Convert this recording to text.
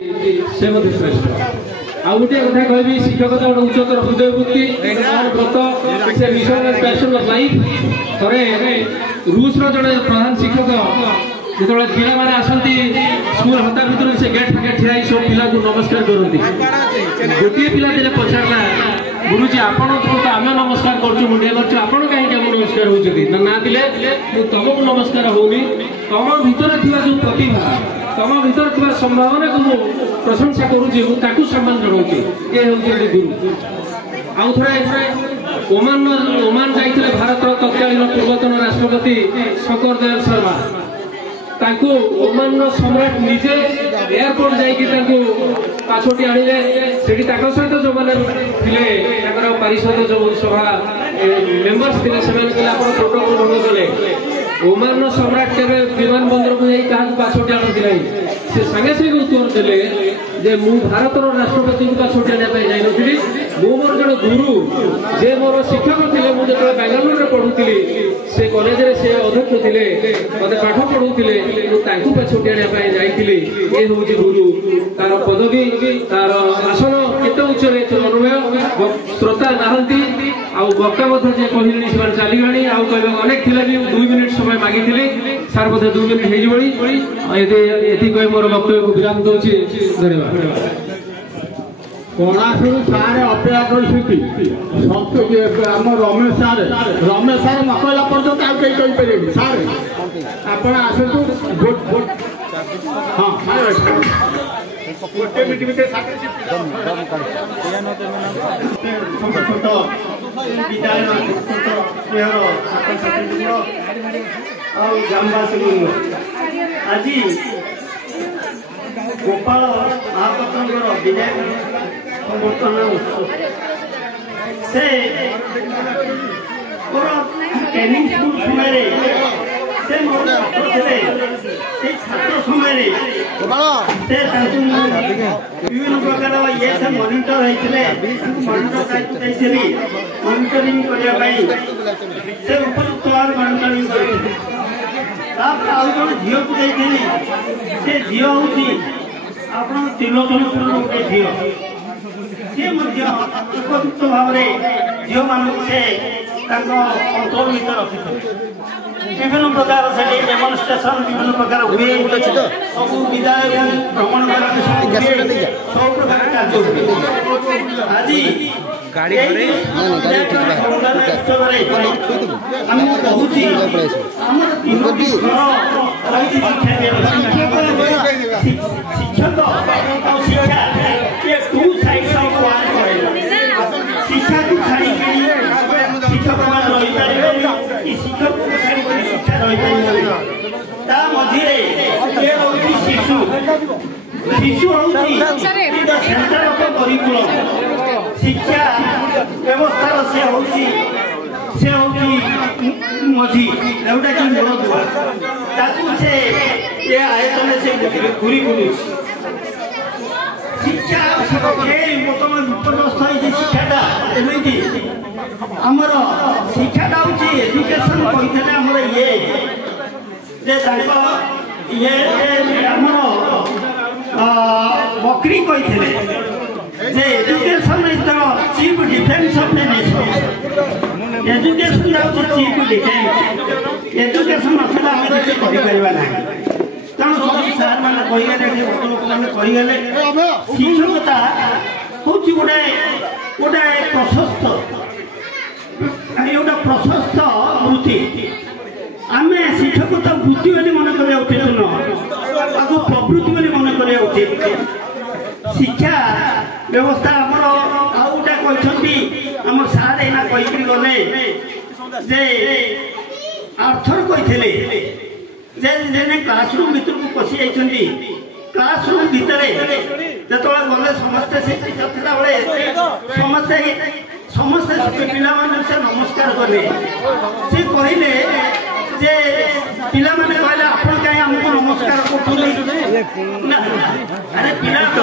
से श्रेष्ठ आ गोटे कथा कह शिक्षकता गोटे उच्चतर हृदय वृत्ति व्रत से मिशन पैशन ऑफ लाइफ थे रूस जड़े प्रधान शिक्षक जो पिला मैंने आसती स्कूल हता भर से गेट फाके ठिया सब पिला को नमस्कार करती गोटे पिला दिने पचारा गुरुजी आपण तो आम नमस्कार करूँ मुंडिया कर आपण कहीं नमस्कार होती ना दिले तुमको नमस्कार होनी तुम भीतर थी जो प्रतिभा तुम भीतर थी संभावना को मुझे प्रशंसा करुच्ची मुझे सम्मान जनाऊँगी ये हूँ गुरु आउ थे ओमान जाइए भारत तत्कालीन पूर्वतन राष्ट्रपति शंकर दयाल शर्मा ताकू ओमान सम्राट निजे एयरपोर्ट जाकि पाछोटी आनिले सेठी सहित जो मैंने पारिषद जो सभा मेम्बर्स थे प्रोटोकॉल भंग कले ओमान सम्राट के विमान बंदर को क्या पाछोटी आनी से सागे सागे उत्तर देले जे मु भारत राष्ट्रपति को पाछोटी आने जाइनी मु मोर जड़े गुरु जे मोर शिक्षक थे मुझे बेंगालुरु में पढ़ुली से कॉलेज से अध्यक्ष थे मत पाठ पढ़ुले पाछोटी आने जाइली ये हूँ गुरु तार पदवी तार आसन केते उच्च अनुमेय श्रोता नहांती आउ बक्ता कहले से चलीगले आउ कह अनेक थिले भी 2 मिनिट समय मागिले सार बोधे 2 मिनिट हो मोर वक्तव्य को विराम दूसरी धन्यवाद कणासु सारे अपेक्षा कर रमेश सारे न कहला पर्यटन आउ कहीं कहीपर सारे आप आसतु हाँ गोटे मिनट भितर ग्रामवासी आज गोपाल महापात्र विजय संबर्धना उत्सव से ट्रेनिंग स्कूल समय से मोर छात्र थे छात्र समय विभिन्न प्रकार ये से मॉनिटर होते मॉनिटरिंग करने से उपयुक्त मॉनिटरिंग कर झील को से झी हूँ आप त्रिलोचनपुर गोटे झी उपयुक्त भाव झील मान से कंट्रोल भर रखी विभिन्न प्रकार से डेमोन्स्ट्रेशन विभिन्न प्रकार हुए सब विद्यालय भ्रमण सब प्रकार कार्य आज शिक्षक और शिक्षा ये 2 साइड्स ऑफ वन शिक्षा को छाड़ी शिक्षक रही शिक्षक को छाड़ी शिक्षा रही मझे ये हूँ शिशु शिशु हूँ सेंटर ऑफ करिकुलम शिक्षा व्यवस्था से मझी जोटा कि मूल दुआ से ये आयतन से घूरी बुलू शिक्षा बर्तमान विपर्यस्त होती शिक्षाटा एमती आमर शिक्षाटा हूँ एजुकेशन कहते आमर ये आमर बकरी कहते education is the chief defence of the nation education chief defence education नथिला आम किसी करें ना तेणु सब सार मैंने कहीगले शिक्षकता हूँ गोटे गोटे प्रशस्त गोटे प्रशस्त वृत्ति आम शिक्षकता वृत्ति बोली मन करा उचित नुह प्रवृत्ति बोली मन करा उचित शिक्षा व्यवस्था आमर आउ गोटा कहते आम सार एना कहीकि गले जे आर्थर कही क्लासरूम भर को पशि जाइए क्लासरूम भितर जो गले समस्ते समस्ते समस्ते पिला से नमस्कार कले सी कहले जे पिला कहले आप कहीं आमको नमस्कार कर